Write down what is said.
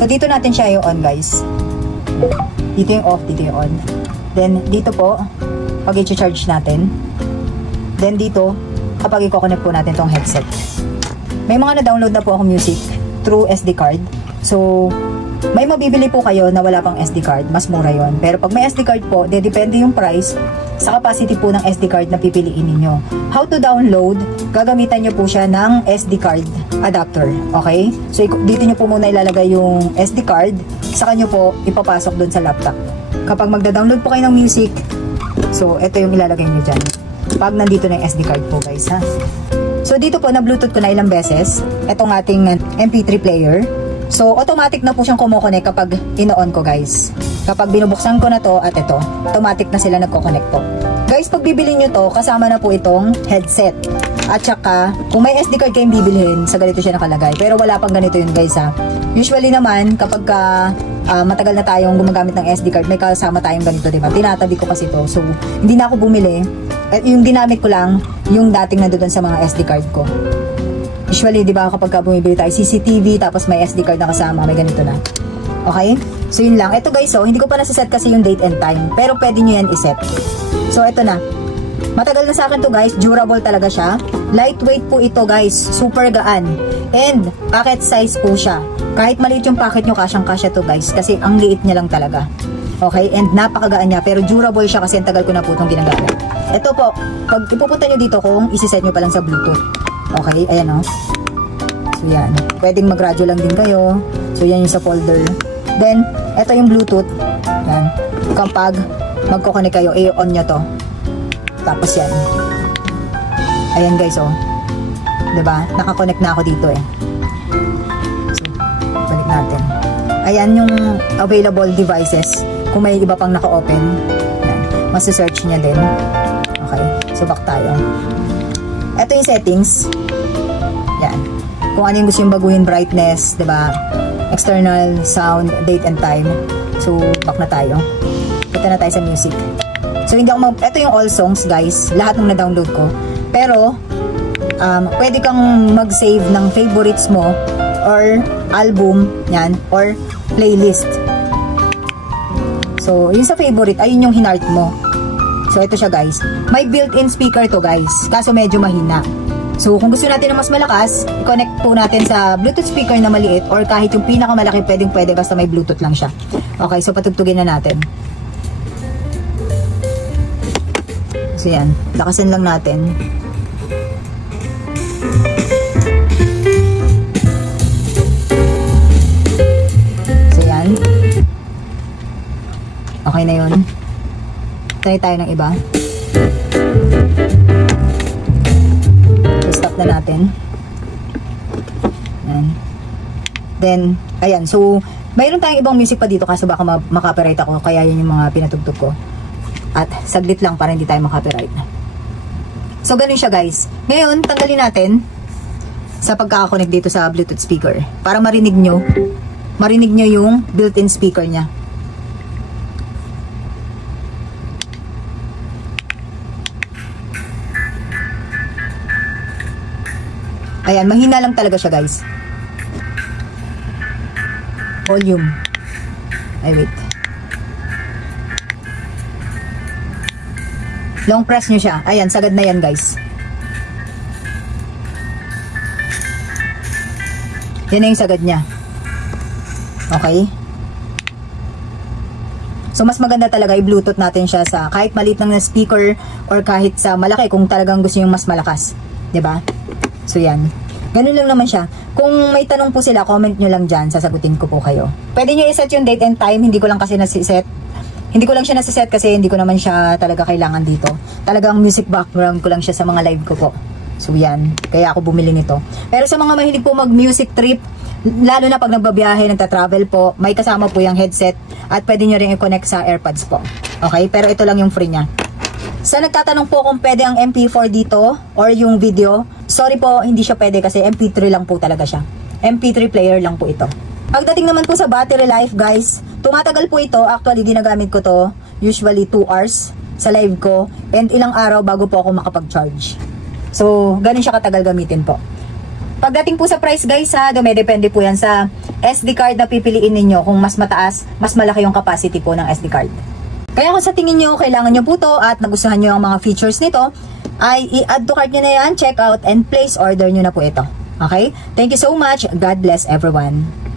So, dito natin siya i-on, guys. Dito yung off, dito yung on. Then, dito po, pag i-charge natin. Then, dito, kapag i-connect po natin tong headset. May mga na-download na po ako music through SD card. So, may mabibili po kayo na wala pang SD card. Mas mura yon. Pero pag may SD card po, depende yung price sa capacity po ng SD card na pipiliin ninyo. How to download? Gagamitan nyo po siya ng SD card adapter. Okay? So, dito nyo po muna ilalagay yung SD card. Saka nyo po ipapasok dun sa laptop. Kapag magda-download po kayo ng music, so, ito yung ilalagay nyo dyan. Pag nandito na yung SD card po, guys, ha? So, dito po, na-Bluetooth ko na ilang beses. Itong ating MP3 player. So, automatic na po siyang kumokonek kapag ino-on ko, guys. Kapag binubuksan ko na to at ito, automatic na sila nagko-connect po. Guys, pag bibili nyo to, kasama na po itong headset. At saka, kung may SD card kayong bibilhin, sa ganito siya nakalagay. Pero wala pang ganito yun, guys, ha. Usually naman, kapag matagal na tayong gumagamit ng SD card, may kasama tayong ganito, diba? Tinatabi ko kasi to. So, hindi na ako bumili. At yung ginamit ko lang, yung dating nandoon sa mga SD card ko. Usually, di ba, kapag bumibili tayo CCTV, tapos may SD card na kasama, may ganito na. Okay? So, yun lang. Ito, guys, hindi ko pa nasa-set kasi yung date and time. Pero pwede nyo yan iset. So, ito na. Matagal na sa akin to, guys. Durable talaga siya. Lightweight po ito, guys. Super gaan. And, packet size po siya. Kahit maliit yung packet nyo, kasyang-kasya to, guys. Kasi ang liit niya lang talaga. Okay? And, napakagaan niya. Pero durable siya kasi ang tagal ko na po itong ginagamit. Ito po, pag ipupunta nyo dito kung isi-set nyo pa lang sa Bluetooth. Okay, ayan o. So, yan. Pwedeng mag-radio lang din kayo. So, yan yung sa folder. Then, ito yung Bluetooth. Yan. Kapag magkoconnect kayo, i-on nyo to. Tapos yan. Ayan, guys, o. Diba? Nakakonect na ako dito, eh. So, balik natin. Ayan yung available devices. Kung may iba pang naka-open, yan. Masa-search niya din. Okay. So, back tayo. Ito yung settings. Yan. Kung ano yung gusto yung baguhin, brightness, diba? External, sound, date and time. So, back na tayo. Punta na tayo sa music. So, hindi ako ito yung all songs, guys. Lahat ng na-download ko. Pero, pwede kang mag-save ng favorites mo or album, yan, or playlist. So, yung sa favorite, ayun yung hinart mo. So, ito siya, guys. May built-in speaker to, guys. Kaso medyo mahina. So, kung gusto natin na mas malakas, i-connect po natin sa Bluetooth speaker na maliit or kahit yung pinakamalaki, pwedeng-pwede basta may Bluetooth lang siya. Okay, so patugtugin na natin. So, yan. Lakasan lang natin. So, yan. Okay na yun. Try tayo ng iba. So, stop na natin. Ayan. Then, ayan. So, mayroon tayong ibang music pa dito kaso baka makapiright ako. Kaya yun yung mga pinatugtog ko. At saglit lang para hindi tayo makapiright. So, ganun siya, guys. Ngayon, tanggalin natin sa pagkakakonect dito sa Bluetooth speaker. Para marinig nyo yung built-in speaker niya. Ayan, mahina lang talaga siya, guys. Volume. Ay, wait. Long press nyo siya. Ayan, sagad na yan, guys. Yan na yung sagad niya. Okay? So, mas maganda talaga i-Bluetooth natin siya sa kahit maliit lang na speaker or kahit sa malaki kung talagang gusto yung mas malakas. 'Di ba? So, yan. Ganun lang naman siya. Kung may tanong po sila, comment nyo lang dyan. Sasagutin ko po kayo. Pwede nyo iset yung date and time. Hindi ko lang kasi nasiset. Hindi ko lang siya nasiset kasi hindi ko naman siya talaga kailangan dito. Talagang music background ko lang siya sa mga live ko po. So, yan. Kaya ako bumili nito. Pero sa mga mahilig po mag-music trip, lalo na pag nagbabiyahe, nagta-travel po, may kasama po yung headset at pwede nyo rin i-connect sa AirPods po. Okay? Pero ito lang yung free niya. Sa nagtatanong po kung pwede ang MP4 dito or yung video, sorry po, hindi siya pwede kasi MP3 lang po talaga siya. MP3 player lang po ito. Pagdating naman po sa battery life, guys, tumatagal po ito. Actually, ginagamit ko to usually 2 hours sa live ko and ilang araw bago po ako makapag-charge. So, ganun siya katagal gamitin po. Pagdating po sa price guys ha, dumedepende po yan sa SD card na pipiliin ninyo. Kung mas mataas, mas malaki yung capacity po ng SD card. Kaya kung sa tingin nyo, kailangan nyo po to at nagustuhan nyo ang mga features nito, ay i-add to cart nyo na yan, check out, and place order nyo na po ito. Okay? Thank you so much. God bless everyone.